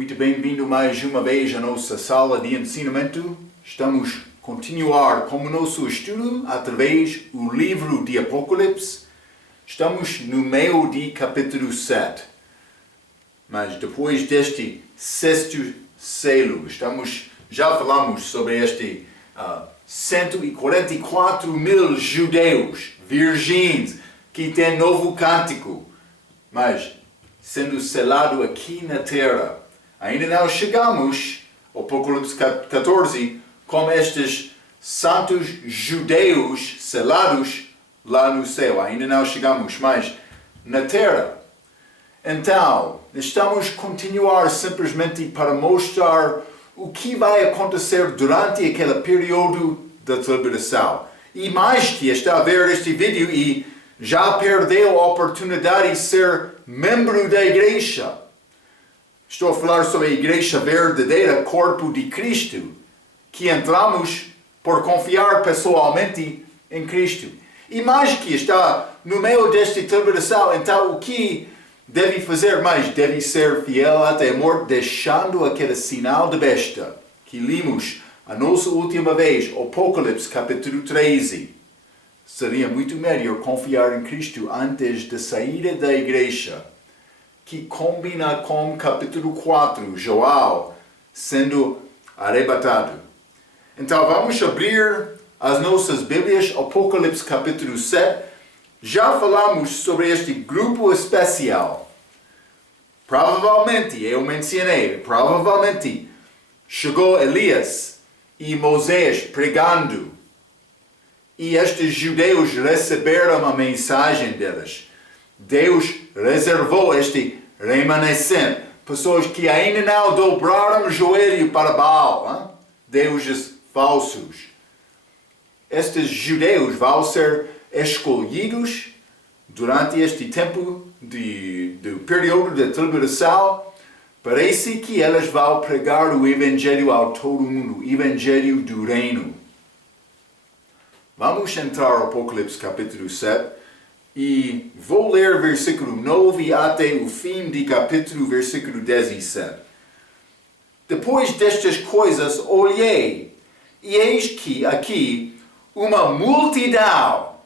Muito bem-vindo mais uma vez à nossa sala de ensinamento. Estamos a continuar com o nosso estudo através do livro de Apocalipse. Estamos no meio de capítulo 7. Mas depois deste sexto selo, já falamos sobre este 144 mil judeus virgens que têm novo cântico, mas sendo selado aqui na terra. Ainda não chegamos ao Apocalipse 14 com estes santos judeus selados lá no céu. Ainda não chegamos, mas na terra. Então, estamos a continuar simplesmente para mostrar o que vai acontecer durante aquele período da tribulação. E mais que está a ver este vídeo e já perdeu a oportunidade de ser membro da igreja. Estou a falar sobre a igreja verdadeira, corpo de Cristo, que entramos por confiar pessoalmente em Cristo. E mais que está no meio desta tribulação, então o que deve fazer? Mas deve ser fiel até a morte, deixando aquele sinal de besta que lemos a nossa última vez, Apocalipse capítulo 13. Seria muito melhor confiar em Cristo antes da saída da igreja, que combina com capítulo 4, João sendo arrebatado. Então vamos abrir as nossas Bíblias, Apocalipse capítulo 7. Já falamos sobre este grupo especial. Provavelmente, eu mencionei, chegou Elias e Moisés pregando. E estes judeus receberam a mensagem deles. Deus reservou este remanescente, pessoas que ainda não dobraram o joelho para Baal, deuses falsos. Estes judeus vão ser escolhidos durante este tempo do período da tribulação. Parece que eles vão pregar o evangelho a todo mundo, o evangelho do reino. Vamos entrar no Apocalipse capítulo 7. E vou ler versículo 9 até o fim do capítulo, versículo 17. Depois destas coisas olhei, e eis que aqui uma multidão,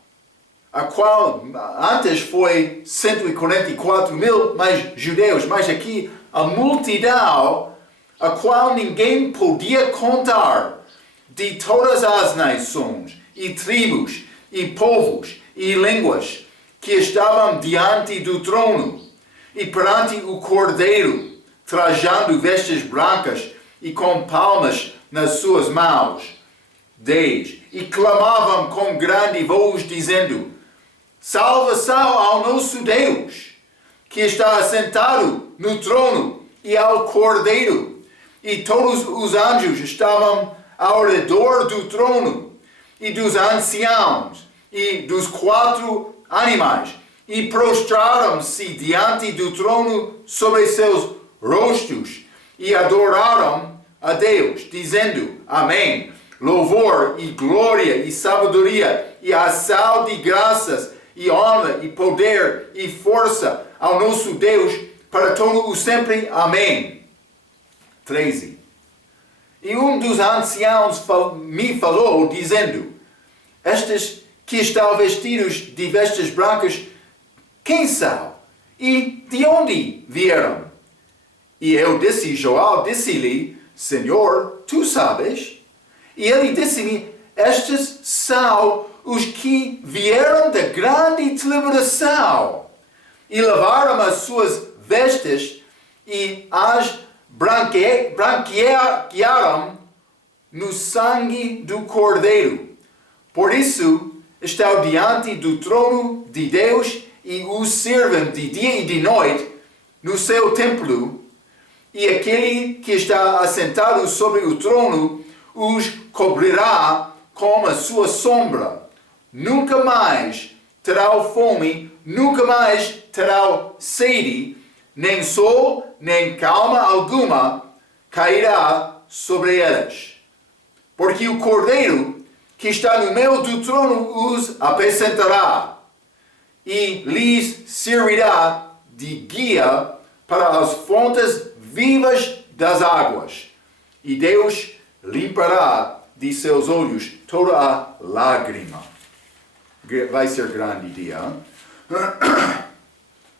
a qual antes foi 144 mil mais judeus, mas aqui a multidão, a qual ninguém podia contar, de todas as nações, e tribos, e povos, e línguas, que estavam diante do trono e perante o Cordeiro, trajando vestes brancas e com palmas nas suas mãos. 10. E clamavam com grande voz, dizendo: salvação ao nosso Deus, que está assentado no trono, e ao Cordeiro. E todos os anjos estavam ao redor do trono, e dos anciãos, e dos 4 animais, e prostraram-se diante do trono sobre seus rostos, e adoraram a Deus, dizendo: Amém. Louvor e glória e sabedoria e ação de graças e honra e poder e força ao nosso Deus para todo o sempre. Amém. 13. E um dos anciãos me falou, dizendo: estes que estão vestidos de vestes brancas, quem são? E de onde vieram? E eu disse, João disse-lhe: Senhor, tu sabes? E ele disse-me: estes são os que vieram da grande tribulação, e lavaram as suas vestes, e as branquearam no sangue do Cordeiro. Por isso, estão diante do trono de Deus e o servem de dia e de noite no seu templo, e aquele que está assentado sobre o trono os cobrirá com a sua sombra. Nunca mais terão fome, nunca mais terão sede, nem sol, nem calma alguma cairá sobre eles. Porque o Cordeiro que está no meio do trono os apacentará, e lhes servirá de guia para as fontes vivas das águas, e Deus limpará de seus olhos toda a lágrima. Vai ser grande dia.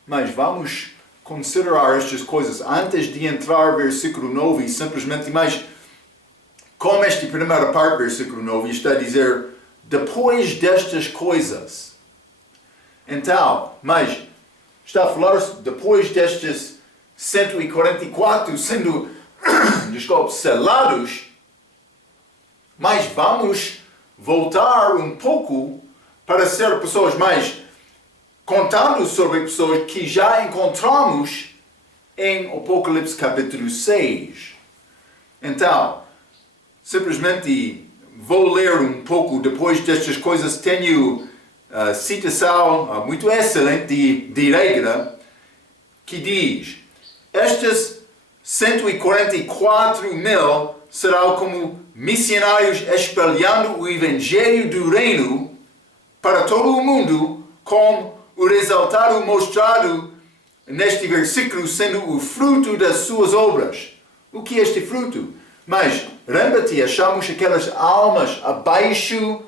Mas vamos considerar estas coisas antes de entrar no versículo 9 e simplesmente mais como esta primeira parte do versículo 9 está a dizer depois destas coisas. Então, mas está a falar depois destes 144 sendo selados, mas vamos voltar um pouco para ser pessoas mais contando sobre pessoas que já encontramos em Apocalipse capítulo 6. Então, simplesmente vou ler um pouco depois destas coisas. Tenho citação muito excelente de regra que diz: estes 144 mil serão como missionários espalhando o evangelho do reino para todo o mundo, com o resultado mostrado neste versículo sendo o fruto das suas obras. O que é este fruto? Mas, lembra-te, achamos aquelas almas abaixo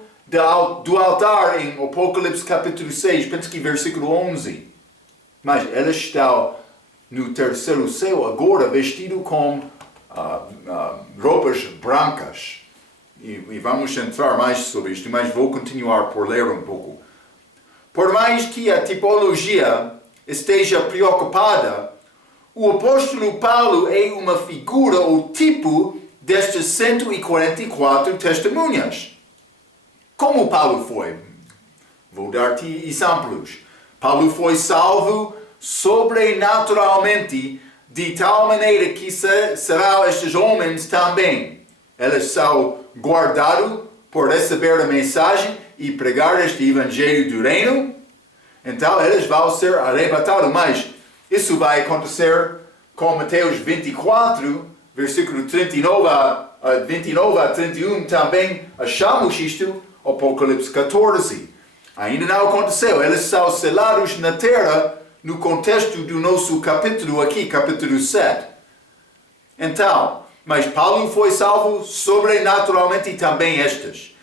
do altar em Apocalipse capítulo 6, penso que versículo 11. Mas elas estão no terceiro céu agora vestido com roupas brancas. E vamos entrar mais sobre isto, mas vou continuar por ler um pouco. Por mais que a tipologia esteja preocupada, o apóstolo Paulo é uma figura ou tipo destas 144 testemunhas. Como Paulo foi? Vou dar-te exemplos. Paulo foi salvo sobrenaturalmente, de tal maneira que serão estes homens também. Eles são guardados por receber a mensagem e pregar este evangelho do reino. Então eles vão ser arrebatados. Mas isso vai acontecer com Mateus 24, versículo 29 a 31. Também achamos isto, Apocalipse 14. Ainda não aconteceu. Eles são selados na terra no contexto do nosso capítulo aqui, capítulo 7. Então, mas Paulo foi salvo sobrenaturalmente e também estes.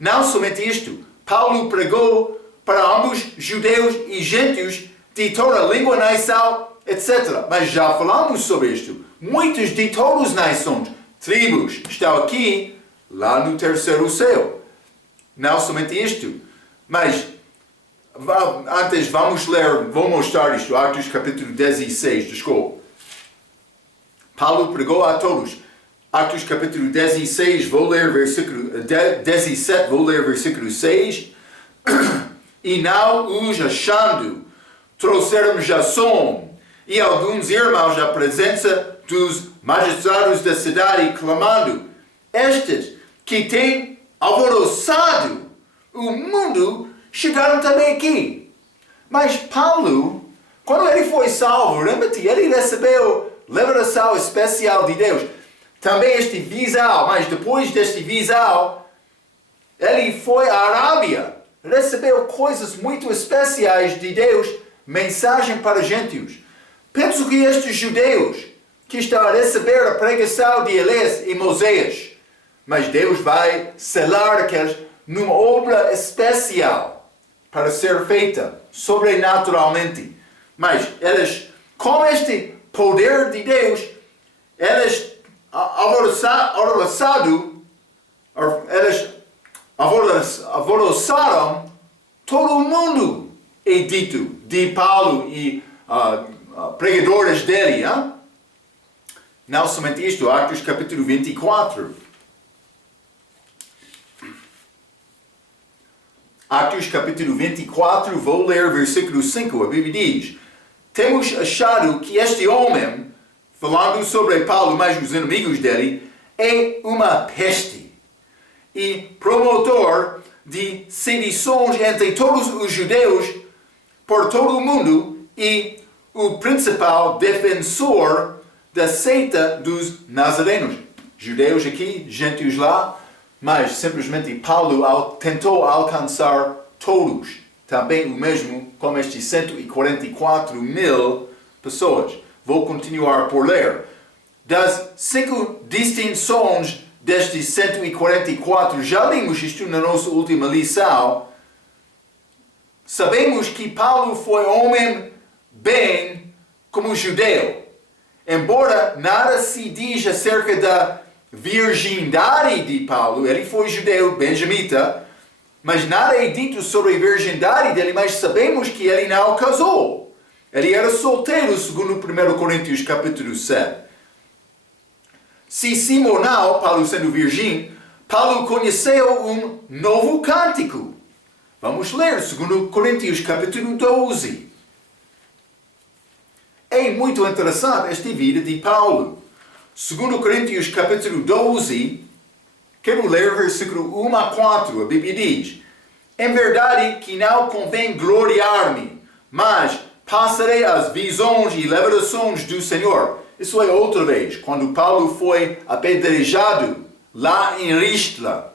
Não somente isto, Paulo pregou para ambos judeus e gentios de toda a língua, nação, etc. Mas já falamos sobre isto. Muitos de todas as nações, tribos, estão aqui, lá no terceiro céu. Não somente isto, mas antes vamos ler, vou mostrar isto, Atos capítulo 16, desculpa. Paulo pregou a todos. Atos capítulo 16, vou ler versículo 17, vou ler versículo 6. E não os achando, trouxeram Jasson e alguns irmãos à presença dos magistrados da cidade, clamando: estes que têm alvoroçado o mundo chegaram também aqui. Mas Paulo, quando ele foi salvo, lembra-te, ele recebeu liberação especial de Deus. Também este visão, mas depois deste visão, ele foi à Arábia, recebeu coisas muito especiais de Deus, mensagem para gentios. Penso que estes judeus que estão a receber a pregação de Elias e Moisés, mas Deus vai selar aqueles numa obra especial para ser feita sobrenaturalmente. Mas eles, com este poder de Deus, eles alvoroçaram todo o mundo, é dito, de Paulo e pregadores dele. Hein? Não somente isto, Atos capítulo 24. Atos capítulo 24, vou ler versículo 5, a Bíblia diz: temos achado que este homem, falando sobre Paulo, mas os inimigos dele, é uma peste e promotor de sedições entre todos os judeus por todo o mundo e o principal defensor da seita dos nazarenos. Judeus aqui, gentios lá, mas simplesmente Paulo tentou alcançar todos. Também o mesmo com estes 144 mil pessoas. Vou continuar por ler. das 5 distinções destes 144, já lemos isto na nossa última lição. Sabemos que Paulo foi homem bem como judeu. Embora nada se diz acerca da virgindade de Paulo, ele foi judeu, benjamita, mas nada é dito sobre a virgindade dele, mas sabemos que ele não casou. Ele era solteiro, segundo 1 Coríntios capítulo 7. Se sim ou não, Paulo sendo virgem, Paulo conheceu um novo cântico. Vamos ler 2 Coríntios capítulo 12. É muito interessante esta vida de Paulo. 2 Coríntios capítulo 12, quero ler versículo 1 a 4. A Bíblia diz: em verdade que não convém gloriar-me, mas passarei as visões e revelações do Senhor. Isso é outra vez, quando Paulo foi apedrejado lá em Ristla.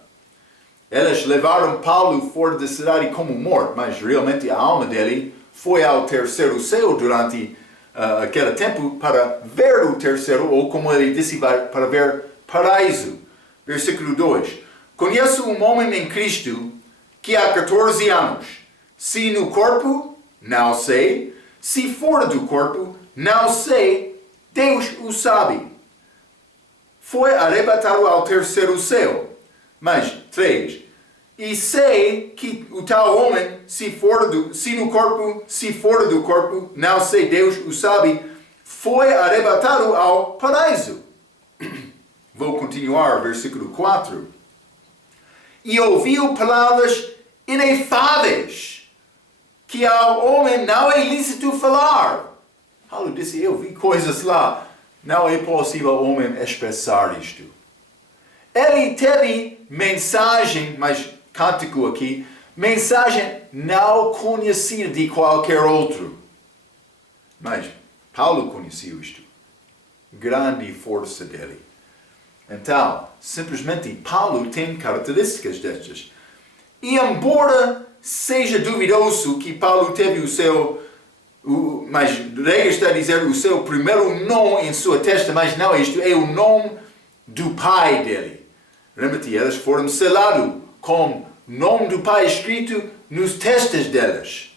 Elas levaram Paulo fora da cidade como morto, mas realmente a alma dele foi ao terceiro céu durante aquele tempo para ver o terceiro, ou como ele disse, para ver paraíso. Versículo 2. Conheço um homem em Cristo que há 14 anos. Se no corpo, não sei. Se fora do corpo, não sei. Deus o sabe. Foi arrebatado ao terceiro céu. Mas, 3. E sei que o tal homem, se no corpo, se fora do corpo, não sei, Deus o sabe, foi arrebatado ao paraíso. Vou continuar, versículo 4. E ouviu palavras inefáveis, que ao homem não é lícito falar. Paulo disse, eu vi coisas lá, não é possível ao homem expressar isto. Ele teve mensagem, mas cântico aqui, mensagem não conhecida de qualquer outro. Mas Paulo conhecia isto. Grande força dele. Então, simplesmente Paulo tem características destas. E embora seja duvidoso que Paulo teve o seu, mas Regra está a dizer o seu primeiro nome em sua testa, mas não, isto é o nome do pai dele. Lembra-te, elas foram seladas com o nome do pai escrito nos testas delas.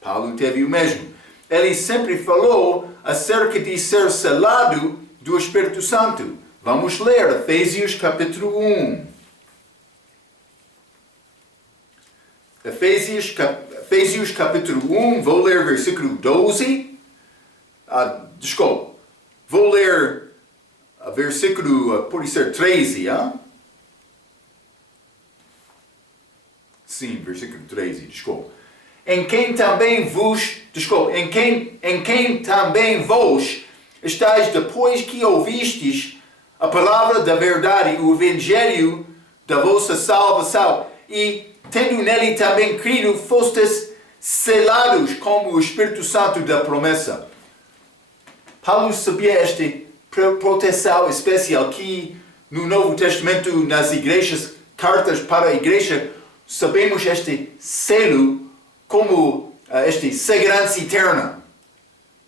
Paulo teve o mesmo. Ele sempre falou acerca de ser selado do Espírito Santo. Vamos ler Efésios capítulo 1. Efésios capítulo 1, vou ler versículo 12. Vou ler versículo, pode ser 13, Sim, versículo 13, desculpa. Em quem também vos estáis depois que ouvistes a palavra da verdade, o evangelho da vossa salvação, e tendo nele também crido, fostes selados com o Espírito Santo da promessa. Paulo sabia esta proteção especial que no Novo Testamento, nas igrejas, cartas para a igreja, sabemos este selo como esta segurança eterna.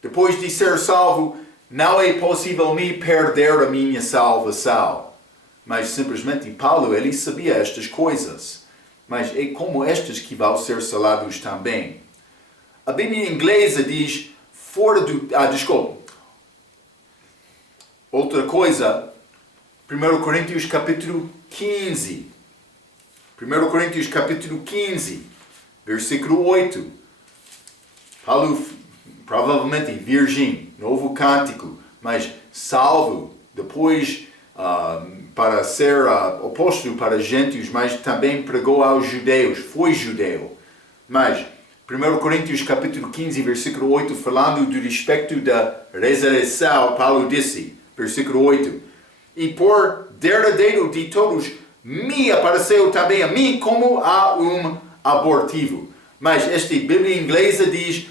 Depois de ser salvo, não é possível me perder a minha salvação. Mas simplesmente Paulo, ele sabia estas coisas. Mas é como estas que vão ser selados também. A Bíblia inglesa diz fora do... Outra coisa, 1 Coríntios capítulo 15. 1 Coríntios capítulo 15, versículo 8. Paulo, provavelmente virgem, novo cântico, mas salvo, depois para ser oposto para gentios, mas também pregou aos judeus, foi judeu. Mas 1 Coríntios capítulo 15, versículo 8, falando do respeito da ressurreição, Paulo disse, versículo 8, e por derradeiro de todos, me apareceu também a mim como a um abortivo. Mas esta Bíblia inglesa diz,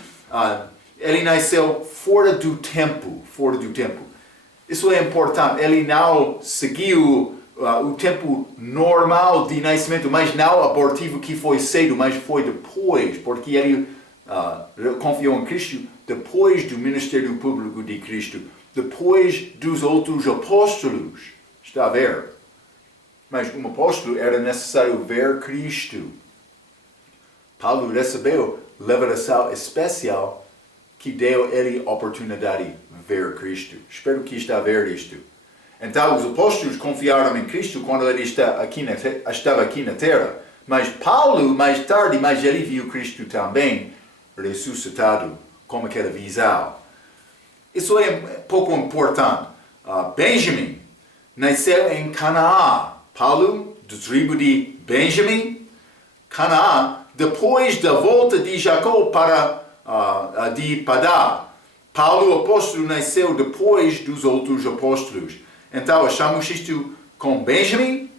ele nasceu fora do tempo, fora do tempo. Isso é importante, ele não seguiu o tempo normal de nascimento, mas não abortivo que foi cedo, mas foi depois, porque ele confiou em Cristo depois do ministério público de Cristo. depois dos outros apóstolos. Está a ver? Mas um apóstolo era necessário ver Cristo. Paulo recebeu revelação especial que deu ele a oportunidade de ver Cristo. Espero que está a ver isto. Então, os apóstolos confiaram em Cristo quando ele estava aqui na terra. Mas Paulo, mais tarde, ele viu Cristo também ressuscitado, como aquela visão. Isso é pouco importante. Benjamim nasceu em Canaã. Paulo, do tribo de Benjamim, Canaã, depois da volta de Jacó para de Padá. Paulo, o apóstolo, nasceu depois dos outros apóstolos. Então, achamos isto com Benjamim,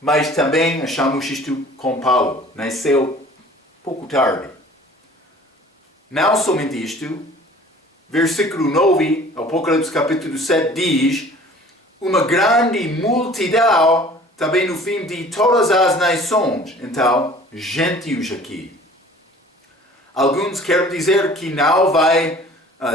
mas também achamos isto com Paulo. Nasceu pouco tarde. Não somente isto, versículo 9, Apocalipse capítulo 7 diz, uma grande multidão também no fim de todas as nações. Então, gentios aqui. Alguns querem dizer que não vai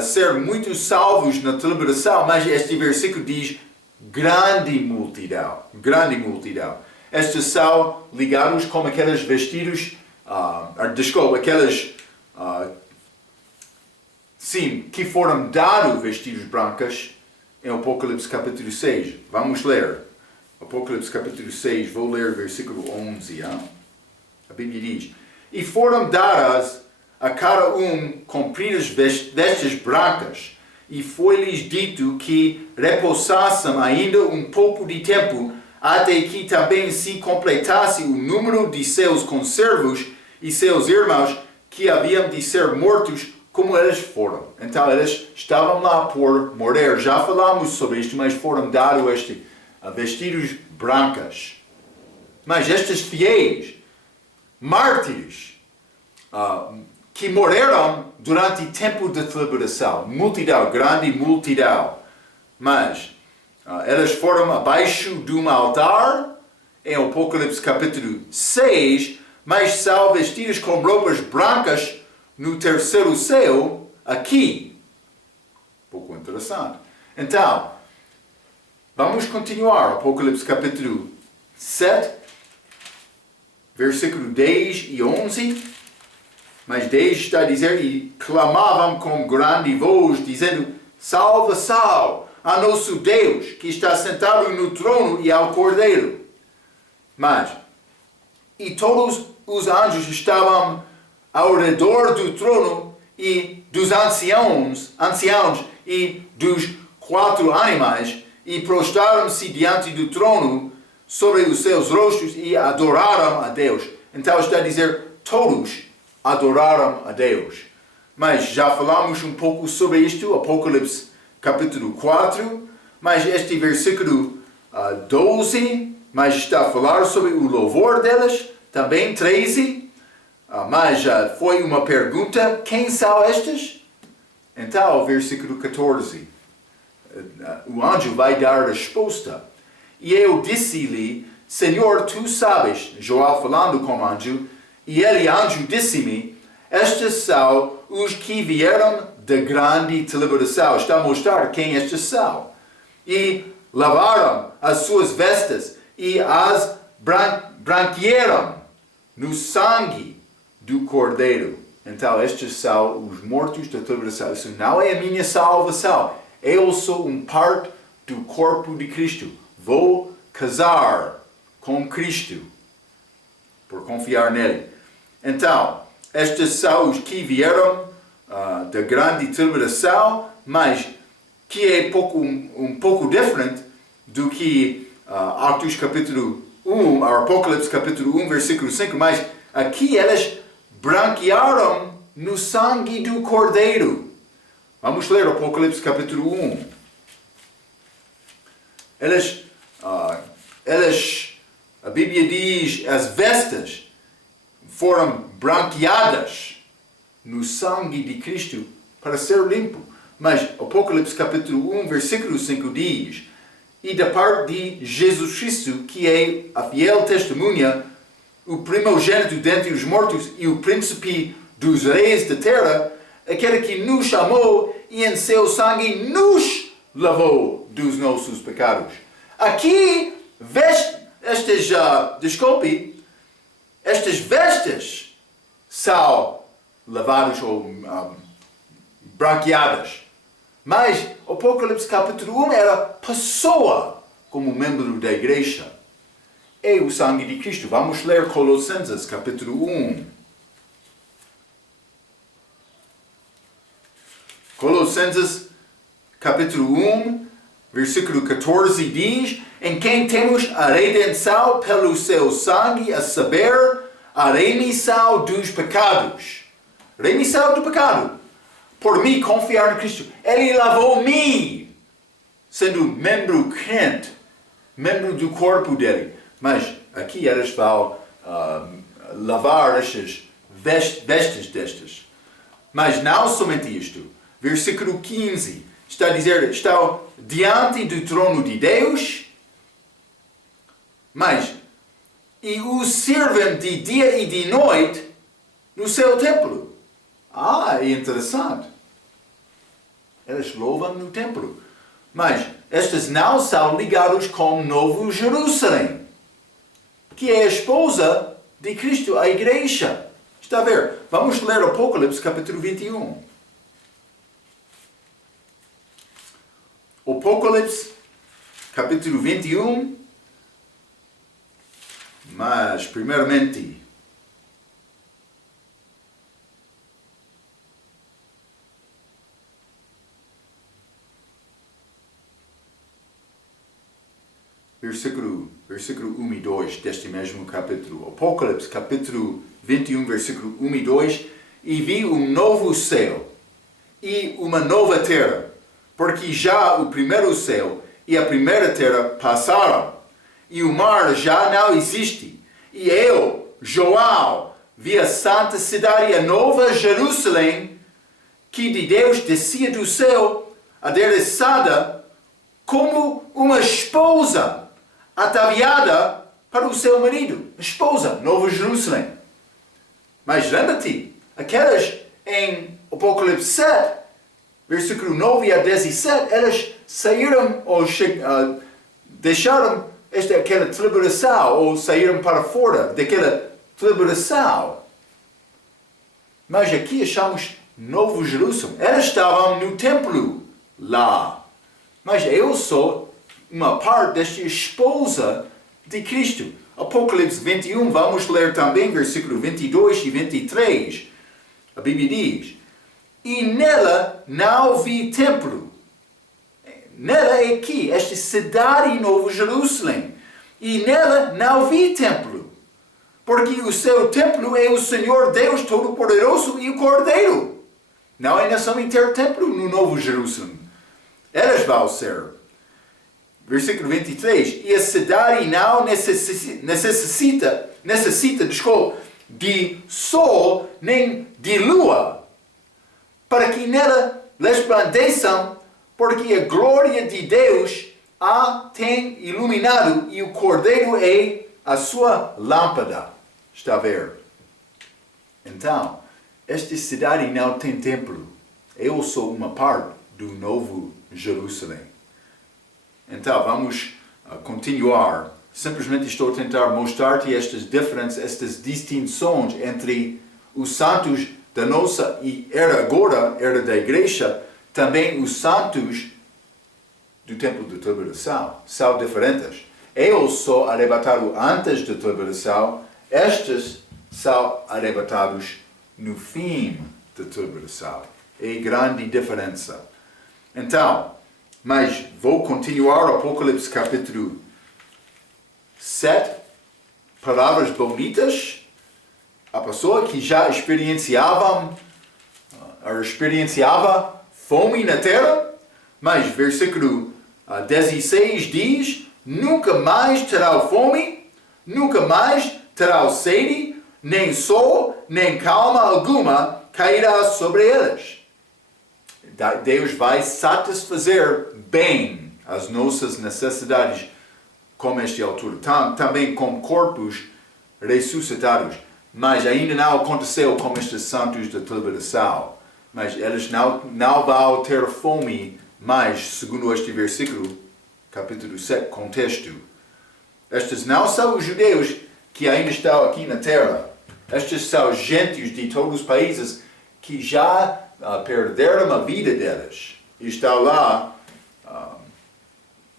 ser muitos salvos na tribulação, mas este versículo diz grande multidão. Grande multidão. Estes são ligados com aqueles vestidos, que foram dados vestidos brancos em Apocalipse capítulo 6. Vamos ler. Apocalipse capítulo 6, vou ler versículo 11. A Bíblia diz, e foram dadas a cada compridas vestes brancas, e foi-lhes dito que repousassem ainda um pouco de tempo, até que também se completasse o número de seus conservos e seus irmãos que haviam de ser mortos como eles foram. Então eles estavam lá por morrer. Já falamos sobre isto, mas foram dados vestidos brancos. Mas estes fiéis, mártires, que morreram durante o tempo da tribulação, multidão, grande multidão, mas eles foram abaixo de um altar, em Apocalipse capítulo 6, mas são vestidos com roupas brancas no terceiro céu, aqui. Pouco interessante. Então, vamos continuar, Apocalipse capítulo 7, versículo 10 e 11. Mas 10 está a dizer, e clamavam com grande voz, dizendo, salvação a nosso Deus, que está sentado no trono e ao Cordeiro. E todos os anjos estavam ao redor do trono e dos anciãos e dos 4 animais, e prostraram-se diante do trono sobre os seus rostos e adoraram a Deus. Então está a dizer, todos adoraram a Deus. Mas já falamos um pouco sobre isto, Apocalipse capítulo 4, mas este versículo 12, mas está a falar sobre o louvor deles, também 13, mas foi uma pergunta, quem são estes? Então, versículo 14, o anjo vai dar a resposta. E eu disse-lhe, Senhor, tu sabes, João falando com o anjo, e ele, anjo, disse-me, estes são os que vieram da grande tribulação. Está a mostrar quem estes são. E lavaram as suas vestes e as branquearam no sangue do Cordeiro. Então, estes são os mortos da tribulação. Isso não é a minha salvação. Eu sou parte do corpo de Cristo. Vou casar com Cristo por confiar nele. Então, estes são os que vieram da grande tribulação, mas que é um pouco diferente do que Atos capítulo 1, Apocalipse capítulo 1, versículo 5, mas aqui eles branquearam no sangue do Cordeiro. Vamos ler Apocalipse capítulo 1. A Bíblia diz, as vestes foram branqueadas no sangue de Cristo para ser limpo. Mas Apocalipse capítulo 1, versículo 5 diz, e da parte de Jesus Cristo, que é a fiel testemunha, o primogênito dentre os mortos e o príncipe dos reis da terra, aquele que nos amou e em seu sangue nos lavou dos nossos pecados. Aqui, estas vestes são lavadas ou branqueadas. Mas o Apocalipse capítulo 1 era pessoa como membro da igreja. É o sangue de Cristo. Vamos ler Colossenses capítulo 1. Colossenses capítulo 1, versículo 14 diz: em quem temos a redenção pelo seu sangue, a saber, a remissão dos pecados. Remissão do pecado. Por mim confiar em Cristo. Ele lavou-me, sendo membro crente, membro do corpo dele. Mas aqui eles vão lavar estas vestes destas. Mas não somente isto. Versículo 15 está a dizer: estão diante do trono de Deus, e os servem de dia e de noite no seu templo. É interessante. Eles louvam no templo. Mas estes não são ligados com Novo Jerusalém, que é a esposa de Cristo, a igreja. Está a ver? Vamos ler Apocalipse capítulo 21. Apocalipse capítulo 21. Mas, primeiramente, versículo 1 e 2 deste mesmo capítulo. Apocalipse capítulo 21, versículo 1 e 2. E vi um novo céu e uma nova terra, porque já o primeiro céu e a primeira terra passaram, e o mar já não existe. E eu, João, vi a santa cidade, a nova Jerusalém, que de Deus descia do céu, adereçada como uma esposa, ataviada para o seu marido. Esposa, Nova Jerusalém. Mas lembra-te, aquelas em Apocalipse 7, versículo 9 a 17, elas saíram ou deixaram aquela tribulação, ou saíram para fora daquela tribulação. Mas aqui achamos Novo Jerusalém. Elas estavam no templo lá. Mas eu sou uma parte desta esposa de Cristo. Apocalipse 21, vamos ler também versículo 22 e 23. A Bíblia diz: e nela não vi templo. Nela é aqui, esta cidade Nova Jerusalém. E nela não vi templo. Porque o seu templo é o Senhor Deus Todo-Poderoso e o Cordeiro. Não é necessário ter templo no Novo Jerusalém. Elas vão ser. Versículo 23. E a cidade não necessita de sol nem de lua, para que nela resplandeçam, porque a glória de Deus a tem iluminado e o Cordeiro é a sua lâmpada. Está a ver? Então, esta cidade não tem templo. Eu sou uma parte do Novo Jerusalém. Então, vamos continuar. Simplesmente estou a tentar mostrar-te estas diferenças, estas distinções entre os santos da nossa era da igreja, também os santos do tempo da tribulação. São diferentes. Eu sou arrebatado antes da tribulação, estes são arrebatados no fim da tribulação. É grande diferença. Então, mas vou continuar o Apocalipse capítulo 7. Palavras bonitas. A pessoa que já experienciava fome na terra, mas versículo 16 diz: nunca mais terá fome, nunca mais terá sede, nem sol, nem calma alguma cairá sobre eles. Deus vai satisfazer bem as nossas necessidades como esta altura, também com corpos ressuscitados. Mas ainda não aconteceu com estes santos da tribulação. Mas eles não vão ter fome Mas, segundo este versículo, capítulo 7, contexto, estes não são os judeus que ainda estão aqui na terra. Estes são gentios de todos os países que já perderam a vida deles. E estão lá,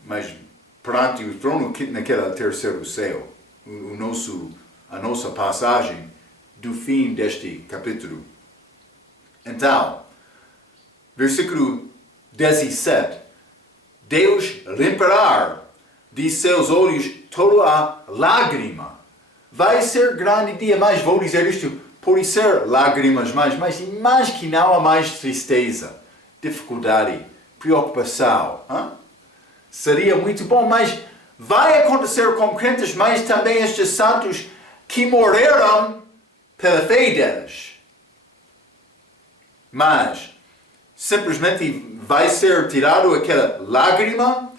mas perante o trono naquele terceiro céu. A nossa passagem do fim deste capítulo. Então, versículo 17. Deus limpará de seus olhos toda a lágrima. Vai ser grande dia, mas vou dizer isto, pode ser lágrimas, mas que não há mais tristeza, dificuldade, preocupação. Seria muito bom, mas vai acontecer com crentes, mas também estes santos que morreram pela fé deles. Mas simplesmente vai ser tirado aquela lágrima,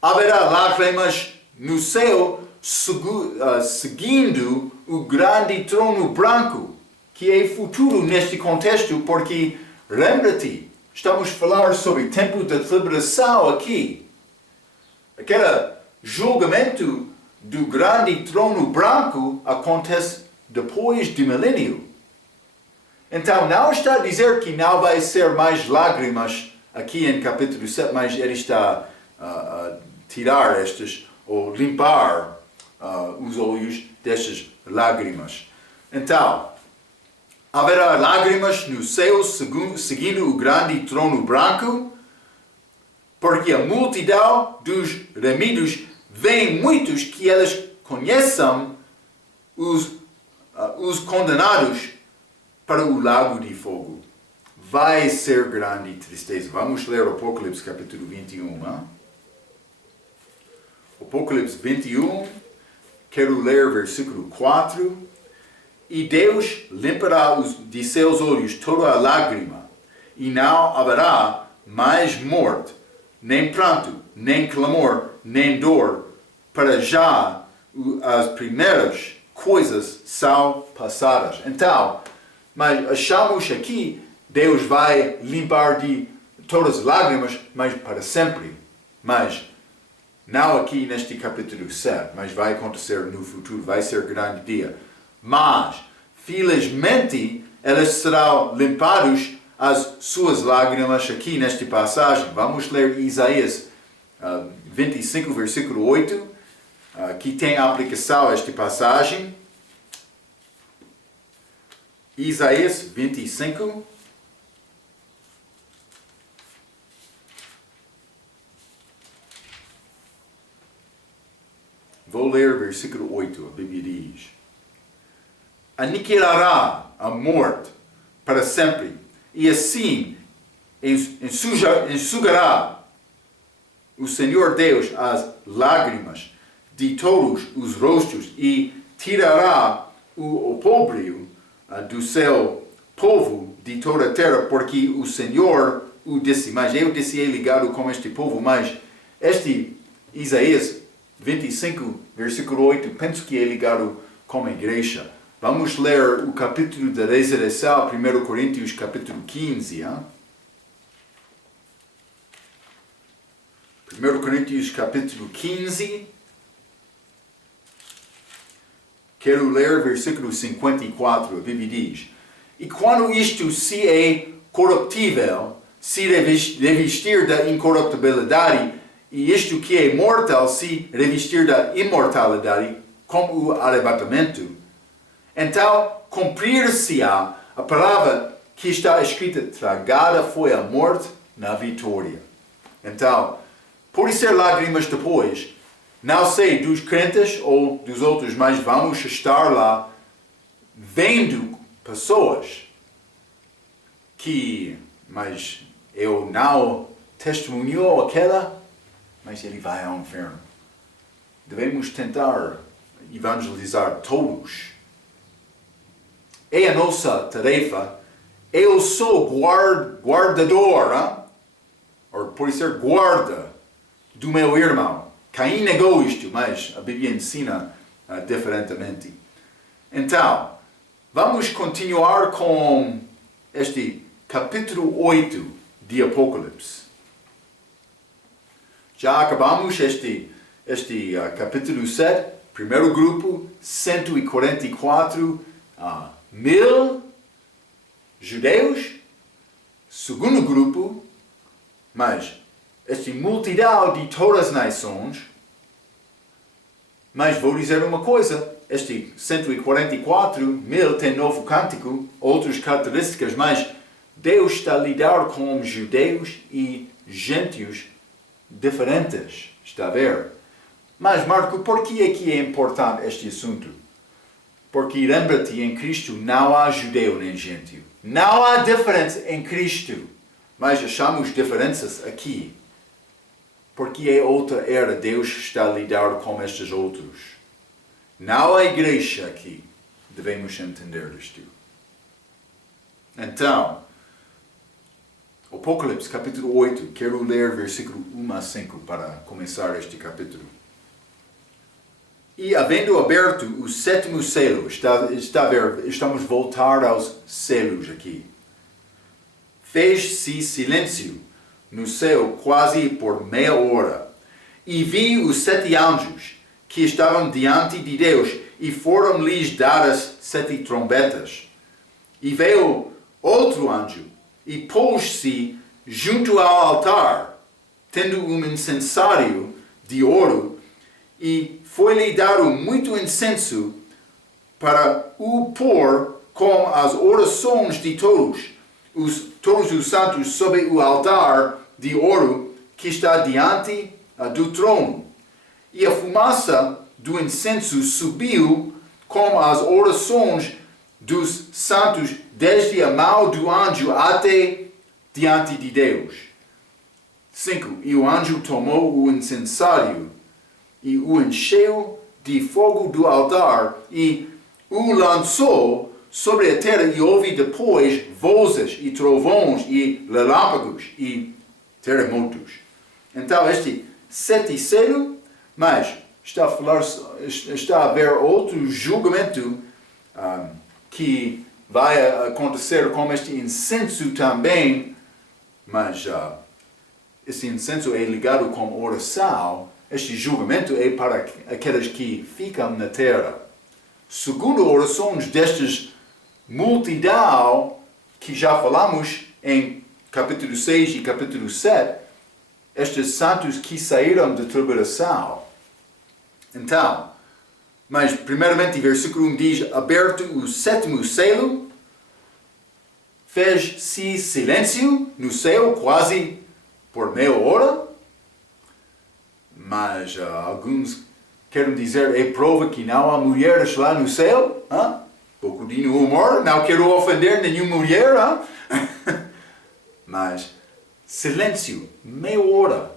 haverá lágrimas no céu seguindo o grande trono branco, que é futuro neste contexto, porque lembra-te, estamos a falar sobre o tempo da liberação aqui. Aquele julgamento do grande trono branco acontece depois do milênio. Então, não está a dizer que não vai ser mais lágrimas aqui em capítulo 7, mas ele está a tirar estas, ou limpar os olhos destas lágrimas. Então, haverá lágrimas no céu seguindo o grande trono branco, porque a multidão dos remidos vem muitos que eles conheçam os condenados para o lago de fogo. Vai ser grande tristeza. Vamos ler Apocalipse capítulo 21. Apocalipse 21, quero ler versículo 4. E Deus limpará de seus olhos toda a lágrima, e não haverá mais morte, nem pranto, nem clamor, nem dor, para já as primeiras coisas são passadas. Então, mas achamos aqui, Deus vai limpar de todas as lágrimas, mas para sempre. Mas, não aqui neste capítulo 7, mas vai acontecer no futuro, vai ser grande dia. Mas, felizmente, eles serão limpados as suas lágrimas aqui nesta passagem. Vamos ler Isaías 25, versículo 8, que tem aplicação a esta passagem. Isaías 25. Vou ler versículo 8, a Bíblia diz: aniquilará a morte para sempre, e assim enxugará o Senhor Deus as lágrimas de todos os rostos, e tirará o opróbrio do seu povo de toda a terra, porque o Senhor o disse. Mas eu disse é ligado com este povo, mas este Isaías 25, versículo 8, penso que é ligado com a igreja. Vamos ler o capítulo da ressurreição, 1 Coríntios capítulo 15. 1 Coríntios capítulo 15. Quero ler versículo 54, a Bíblia diz: e quando isto se é corruptível, se revestir da incorruptibilidade, e isto que é mortal se revestir da imortalidade, como o arrebatamento, então cumprir-se-á a palavra que está escrita: tragada foi a morte na vitória. Então, pode ser lágrimas depois, não sei dos crentes ou dos outros, mas vamos estar lá vendo pessoas que, mas eu não testemunhou aquela, mas ele vai ao inferno. Devemos tentar evangelizar todos. É a nossa tarefa. Eu sou guardador, ou pode ser guarda do meu irmão. Caim negou isto, mas a Bíblia ensina diferentemente. Então, vamos continuar com este capítulo 8 de Apocalipse. Já acabamos este capítulo 7. Primeiro grupo, 144 mil judeus. Segundo grupo, mas esta multidão de todas as nações. Mas vou dizer uma coisa, este 144 mil tem novo cântico, outras características, mas Deus está a lidar com judeus e gentios diferentes, está a ver? Mas Marco, por que é importante este assunto? Porque lembra-te, em Cristo não há judeu nem gentio. Não há diferença em Cristo, mas achamos diferenças aqui. Porque é outra era, Deus está a lidar com estes outros. Não há igreja aqui. Devemos entender isto. Então, Apocalipse capítulo 8, quero ler versículo 1 a 5 para começar este capítulo. E havendo aberto o sétimo selo, estamos a voltar aos selos aqui. Fez-se silêncio no céu quase por meia hora. E vi os 7 anjos que estavam diante de Deus, e foram-lhes dadas 7 trombetas. E veio outro anjo, e pôs-se junto ao altar, tendo um incensário de ouro, e foi-lhe dado muito incenso para o pôr com as orações de todos os santos sobre o altar de ouro que está diante do trono. E a fumaça do incenso subiu com as orações dos santos desde a mão do anjo até diante de Deus. 5. E o anjo tomou o incensário e o encheu de fogo do altar e o lançou sobre a terra, e houve depois vozes e trovões e relâmpagos e terremotos. Então este 7 selo, mas está a haver outro julgamento que vai acontecer com este incenso também, mas esse incenso é ligado com oração. Este julgamento é para aqueles que ficam na terra. Segundo orações destes multidão que já falamos em capítulo 6 e capítulo 7, estes santos que saíram da tribulação. Então, mas primeiramente versículo 1 diz, aberto o sétimo selo, fez-se silêncio no céu quase por meia hora, mas alguns querem dizer, é prova que não há mulheres lá no céu? Pouco de humor, não quero ofender nenhuma mulher, mas silêncio, meia hora.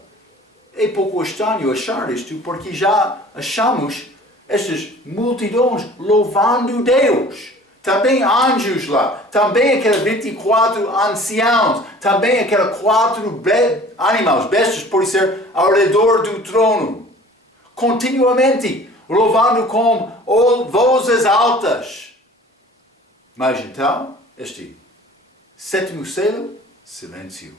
É pouco estranho achar isto, porque já achamos estas multidões louvando Deus. Também anjos lá, também aqueles 24 anciãos, também aqueles 4 animais, bestas, por ser ao redor do trono. Continuamente louvando com vozes altas. Mas então, este sétimo selo, silêncio.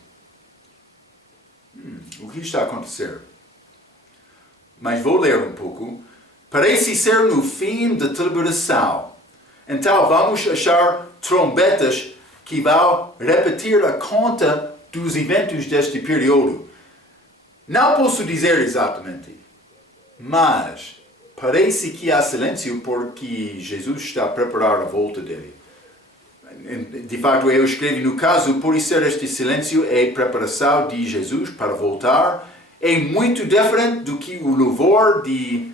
O que está a acontecer? Mas vou ler um pouco. Parece ser no fim da tribulação. Então vamos achar trombetas que vão repetir a conta dos eventos deste período. Não posso dizer exatamente, mas parece que há silêncio porque Jesus está a preparar a volta dele. De fato, eu escrevi no caso, por isso este silêncio é preparação de Jesus para voltar. É muito diferente do que o louvor de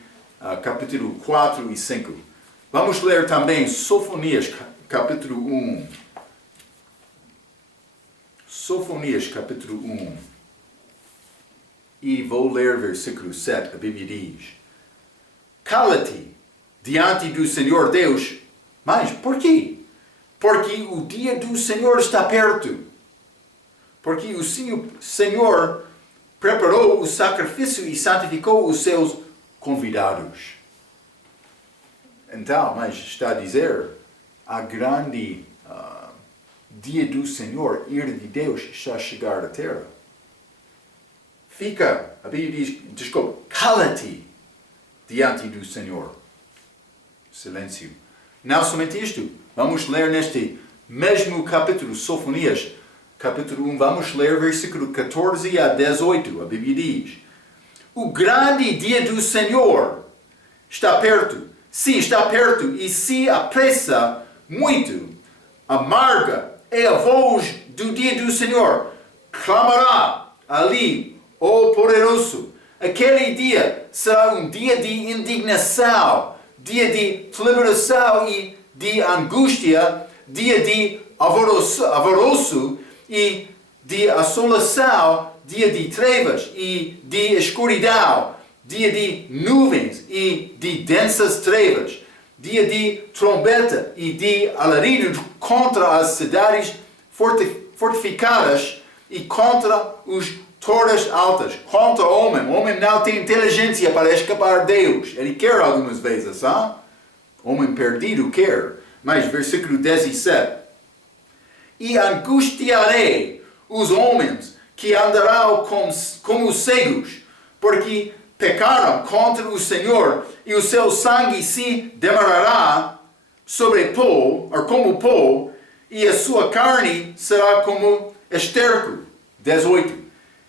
capítulo 4 e 5. Vamos ler também Sofonias, capítulo 1. Sofonias, capítulo 1. E vou ler versículo 7. A Bíblia diz: cala-te diante do Senhor Deus. Mas por quê? Porque o dia do Senhor está perto. Porque o Senhor preparou o sacrifício e santificou os seus convidados. Então, mas está a dizer, a grande dia do Senhor, ira de Deus, está a chegar à terra. a Bíblia diz, desculpa, cala-te diante do Senhor. Silêncio. Não somente isto. Vamos ler neste mesmo capítulo, Sofonias, capítulo 1, vamos ler versículo 14 a 18. A Bíblia diz: o grande dia do Senhor está perto. Sim, está perto e se apressa muito. Amarga é a voz do dia do Senhor. Clamará ali, ó poderoso. Aquele dia será um dia de indignação, dia de liberação e de angústia, dia de alvoroço e de assolação, dia de trevas e de escuridão, dia de nuvens e de densas trevas, dia de trombeta e de alarido contra as cidades fortificadas e contra os torres altas, contra o homem. O homem não tem inteligência para escapar de Deus. Ele quer algumas vezes, hein? O homem perdido quer. Mas versículo 17. E angustiarei os homens que andarão como cegos, porque pecaram contra o Senhor, e o seu sangue se demarará sobre pó, ou como pó, e a sua carne será como esterco. 18.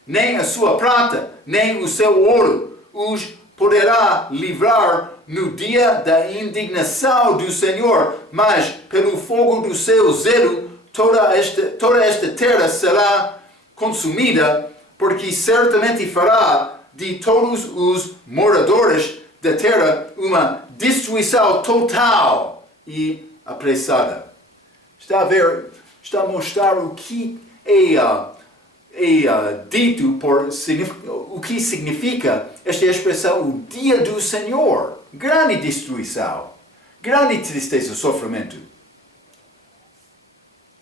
Nem a sua prata, nem o seu ouro os poderá livrar no dia da indignação do Senhor, mas pelo fogo do seu zelo toda esta terra será consumida, porque certamente fará de todos os moradores da terra uma destruição total e apressada. Está a mostrar o que dito o que significa esta expressão, o dia do Senhor. Grande destruição, grande tristeza, sofrimento.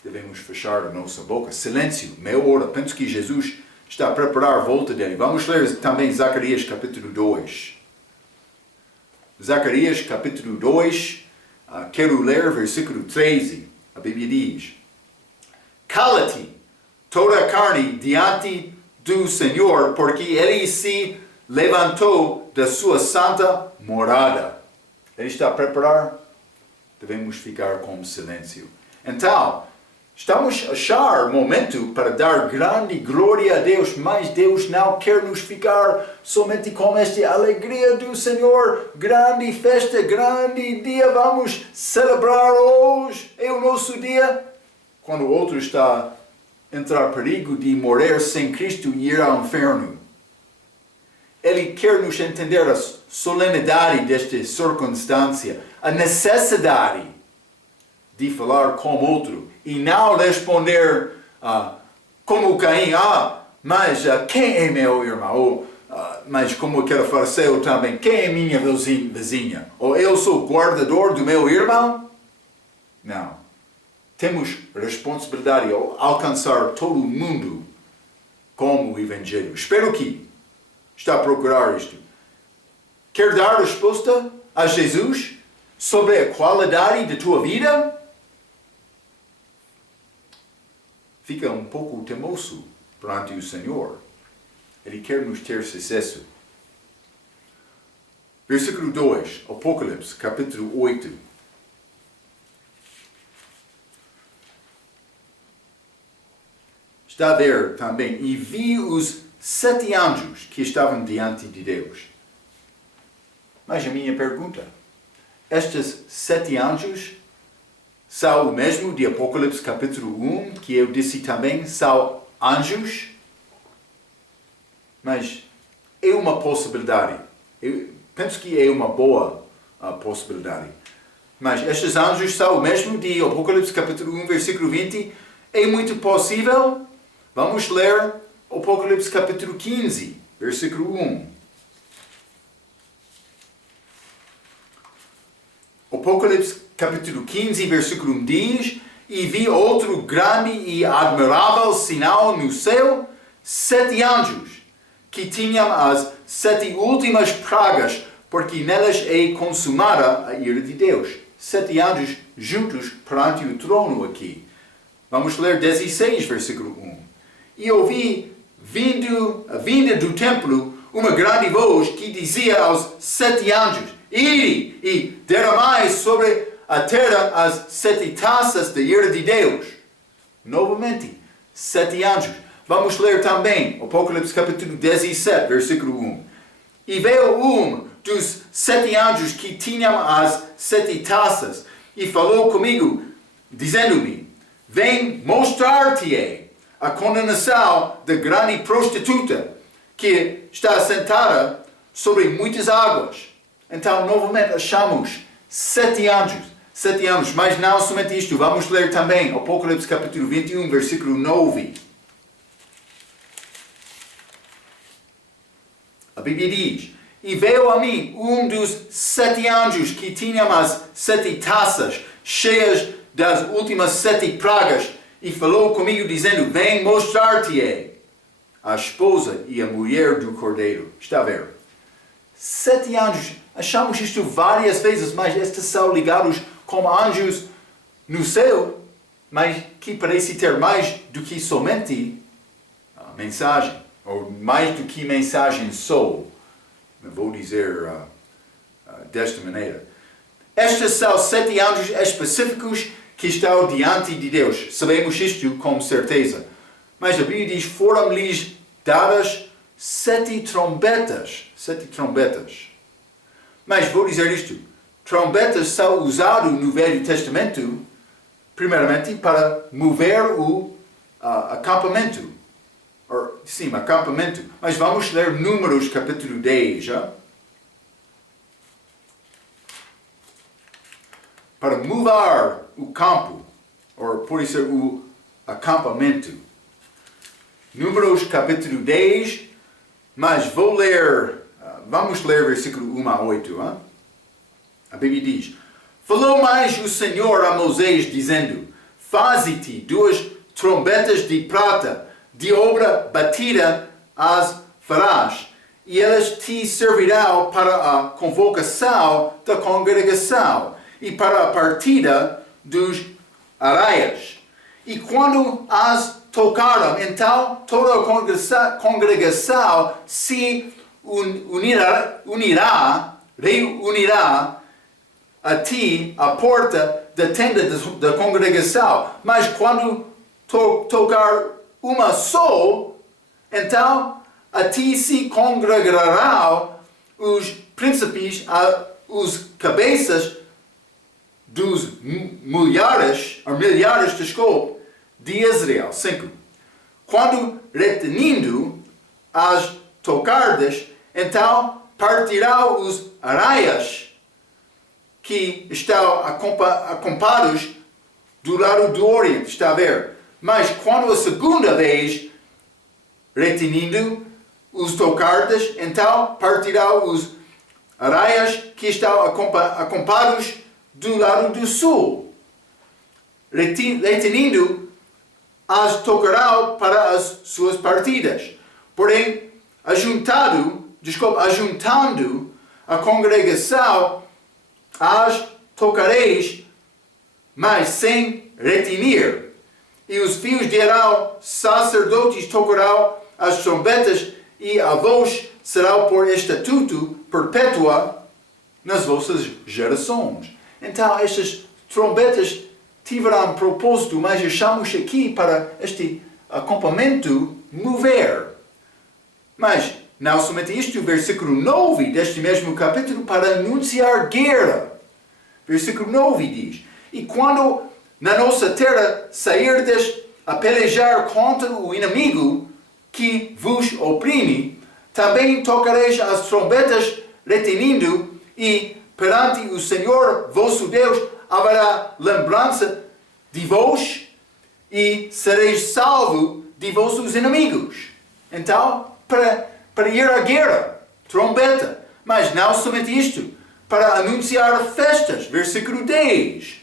Devemos fechar a nossa boca. Silêncio, meia hora. Penso que Jesus está a preparar a volta dele. Vamos ler também Zacarias capítulo 2. Zacarias capítulo 2, quero ler versículo 13. A Bíblia diz: cala-te toda a carne diante do Senhor, porque Ele se levantou da sua santa morada. Ele está a preparar? Devemos ficar com silêncio. Então, estamos a achar momento para dar grande glória a Deus, mas Deus não quer nos ficar somente com esta alegria do Senhor. Grande festa, grande dia, vamos celebrar hoje. É o nosso dia. Quando o outro está entrar perigo de morrer sem Cristo e ir ao inferno. Ele quer nos entender a solenidade desta circunstância, a necessidade de falar com o outro e não responder como Caim, mas quem é meu irmão? Mas como aquele fariseu também, quem é minha vizinha? Ou eu sou guardador do meu irmão? Não. Temos responsabilidade de alcançar todo o mundo com o Evangelho. Espero que está a procurar isto. Quer dar resposta a Jesus sobre a qualidade da tua vida? Fica um pouco temoso perante o Senhor. Ele quer nos ter sucesso. Versículo 2, Apocalipse, capítulo 8. Está a ver também, e vi os 7 anjos que estavam diante de Deus. Mas a minha pergunta, estes 7 anjos são o mesmo de Apocalipse capítulo 1, que eu disse também, são anjos? Mas é uma possibilidade. Eu penso que é uma boa possibilidade. Mas estes anjos são o mesmo de Apocalipse capítulo 1, versículo 20. É muito possível. Vamos ler Apocalipse capítulo 15, versículo 1. Apocalipse capítulo 15, versículo 1 diz: e vi outro grande e admirável sinal no céu, 7 anjos, que tinham as 7 últimas pragas, porque nelas é consumada a ira de Deus. 7 anjos juntos perante o trono aqui. Vamos ler 16, versículo 1. E ouvi vinda do templo, uma grande voz que dizia aos 7 anjos: Ide e derramai sobre a terra as 7 taças da ira de Deus. Novamente, 7 anjos. Vamos ler também Apocalipse capítulo 17, versículo 1. E veio dos 7 anjos que tinham as 7 taças e falou comigo, dizendo-me: Vem mostrar-te-ei a condenação da grande prostituta que está sentada sobre muitas águas. Então, novamente, achamos 7 anjos. 7 anos, mas não somente isto. Vamos ler também Apocalipse capítulo 21, versículo 9. A Bíblia diz: E veio a mim dos 7 anjos que tinham as 7 taças cheias das últimas 7 pragas, e falou comigo dizendo: Vem mostrar-te-ei a esposa e a mulher do Cordeiro. Está a ver? 7 anjos. Achamos isto várias vezes, mas estes são ligados como anjos no céu, mas que parece ter mais do que somente a mensagem, ou mais do que mensagem só. Vou dizer desta maneira. Estes são 7 anjos específicos que estão diante de Deus. Sabemos isto com certeza. Mas a Bíblia diz: foram-lhes dadas 7 trombetas. 7 trombetas. Mas vou dizer isto. Trombetas são usadas no Velho Testamento, primeiramente, para mover o acampamento. Sim, acampamento. Mas vamos ler Números capítulo 10, já? Para mover o campo, ou pode ser o acampamento. Números capítulo 10, mas vou ler, vamos ler versículo 1 a 8. Hein? A Bíblia diz: Falou mais o Senhor a Moisés, dizendo: Faze-te 2 trombetas de prata, de obra batida as farás, e elas te servirão para a convocação da congregação e para a partida dos arraias. E quando as tocaram, então toda a congregação se reunirá a ti à porta da tenda da congregação. Mas quando tocar uma só, então a ti se congregarão os príncipes, os cabeças dos milhares de Israel. 5. Quando retenindo as tocadas, então partirão os arraias que estão acampados do lado do Oriente. Está a ver? Mas quando a segunda vez retenindo os tocadas, então partirão os arraias que estão acampados do lado do sul. Retenindo as tocarão para as suas partidas. Porém, ajuntando a congregação, as tocareis, mas sem retenir. E os filhos de Arão, sacerdotes, tocarão as trombetas, e a voz será por estatuto perpétua nas vossas gerações. Então, estas trombetas tiveram propósito, mas achamos aqui para este acampamento mover. Mas, não somente isto, o versículo 9 deste mesmo capítulo, para anunciar guerra. Versículo 9 diz: E quando na nossa terra sairdes a pelejar contra o inimigo que vos oprime, também tocareis as trombetas retenindo, e perante o Senhor vosso Deus haverá lembrança de vós, e sereis salvo de vossos inimigos. Então, para ir à guerra, trombeta. Mas não somente isto, para anunciar festas. Versículo 10.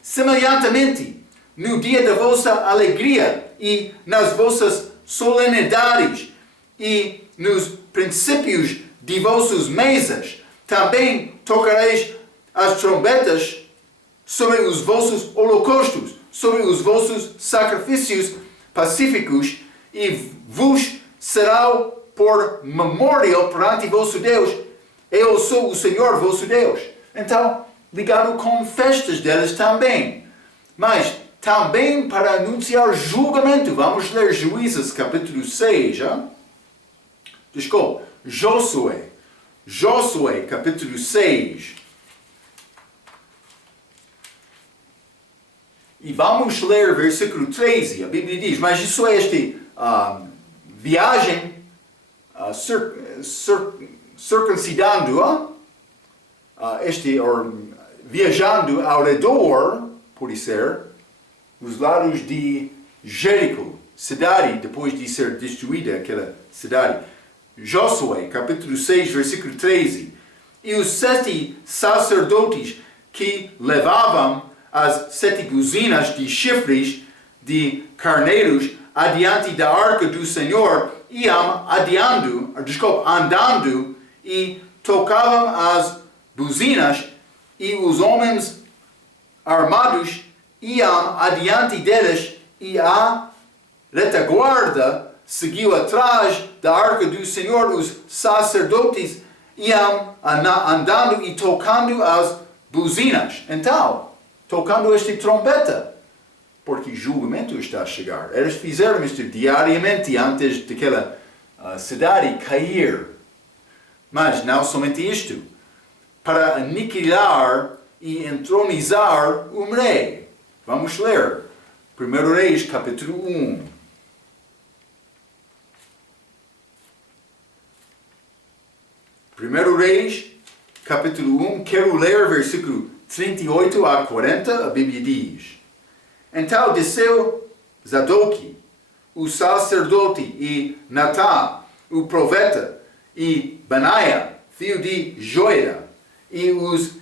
Semelhantemente, no dia da vossa alegria e nas vossas solenidades e nos princípios de vossos meses, também tocareis as trombetas sobre os vossos holocaustos, sobre os vossos sacrifícios pacíficos, e vos será por memorial perante vosso Deus. Eu sou o Senhor vosso Deus. Então, ligado com festas deles também. Mas também para anunciar julgamento. Vamos ler Juízes capítulo 6. Desculpa, Josué capítulo 6. E vamos ler versículo 13. A Bíblia diz, mas isso é viagem circuncidando, viajando ao redor, por ser, os lados de Jericó, cidade, depois de ser destruída aquela cidade. Josué, capítulo 6, versículo 13. E os 7 sacerdotes que levavam as 7 buzinas de chifres de carneiros adiante da arca do Senhor iam andando e tocavam as buzinas, e os homens armados iam adiante deles, e a retaguarda seguiu atrás da arca do Senhor. Os sacerdotes iam andando e tocando as buzinas. Então, tocando esta trombeta, porque julgamento está a chegar. Eles fizeram isto diariamente antes daquela cidade cair. Mas não somente isto, para aniquilar e entronizar um rei. Vamos ler 1 Reis capítulo 1. 1 Reis capítulo 1, quero ler versículo 38 a 40, a Bíblia diz: Então desceu Zadoque, o sacerdote, e Natã, o profeta, e Benaia, filho de Joiada, e os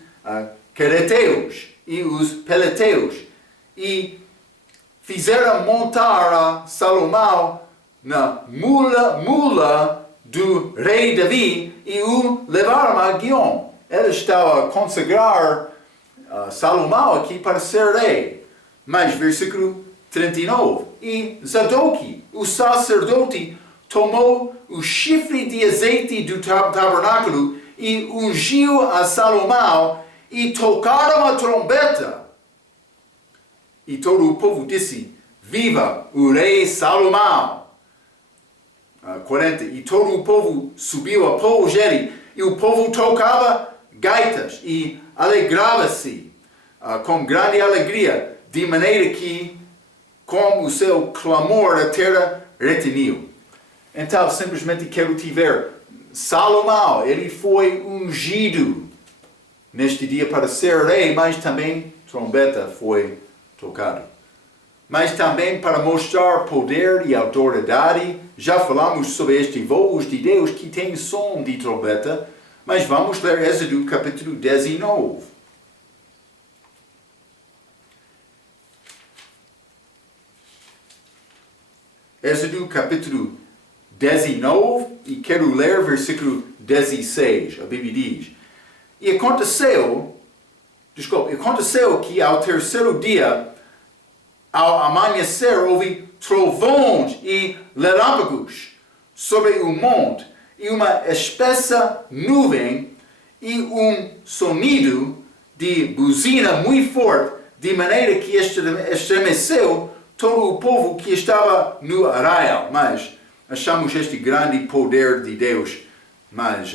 Quereteus, e os Peleteus, e fizeram montar a Salomão na mula do rei Davi, e o levaram a Guion. Ele estava a consagrar Salomão aqui para ser rei. Mas versículo 39. E Zadoque, o sacerdote, tomou o chifre de azeite do tabernáculo e ungiu a Salomão, e tocaram a trombeta. E todo o povo disse: Viva o rei Salomão! 40. E todo o povo subiu após ele, e o povo tocava gaitas e alegrava-se com grande alegria, de maneira que, com o seu clamor, a terra reteniu. Então, simplesmente quero te ver. Salomão, ele foi ungido neste dia para ser rei, mas também trombeta foi tocada. Mas também para mostrar poder e autoridade. Já falamos sobre este voz de Deus que tem som de trombeta, mas vamos ler Êxodo capítulo 19. Êxodo capítulo 19, e quero ler versículo 16. A Bíblia diz: E aconteceu que ao terceiro dia, ao amanhecer, houve trovões e relâmpagos sobre o monte, e uma espessa nuvem, e um sonido de buzina muito forte, de maneira que estremeceu todo o povo que estava no arraial. Mas achamos este grande poder de Deus, mas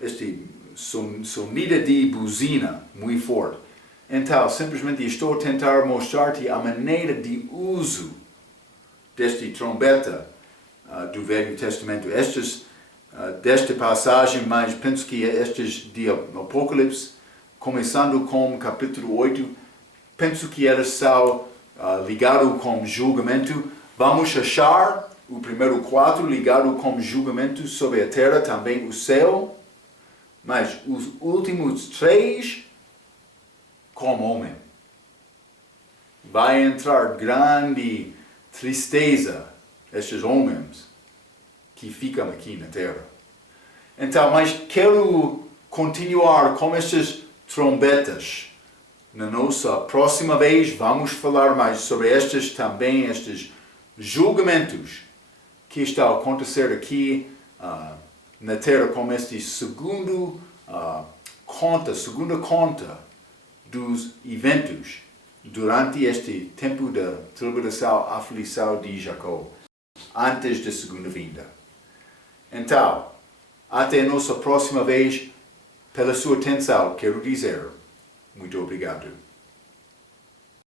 este sonido de buzina muito forte. Então, simplesmente estou a tentar mostrar-te a maneira de uso deste trombeta do Velho Testamento. Desta passagem, mas penso que estes de Apocalipse, começando com capítulo 8, penso que elas são ligados com julgamento. Vamos achar o primeiro 4 ligado com julgamento sobre a terra, também o céu. Mas os últimos 3, como homem. Vai entrar grande tristeza estes homens que ficam aqui na terra. Então, mas quero continuar com estas trombetas. Na nossa próxima vez vamos falar mais sobre estes julgamentos que está a acontecer aqui na Terra como este segunda conta dos eventos durante este tempo da tribulação, aflição de Jacó, antes da segunda vinda. Então, até a nossa próxima vez, pela sua atenção, quero dizer muito obrigado.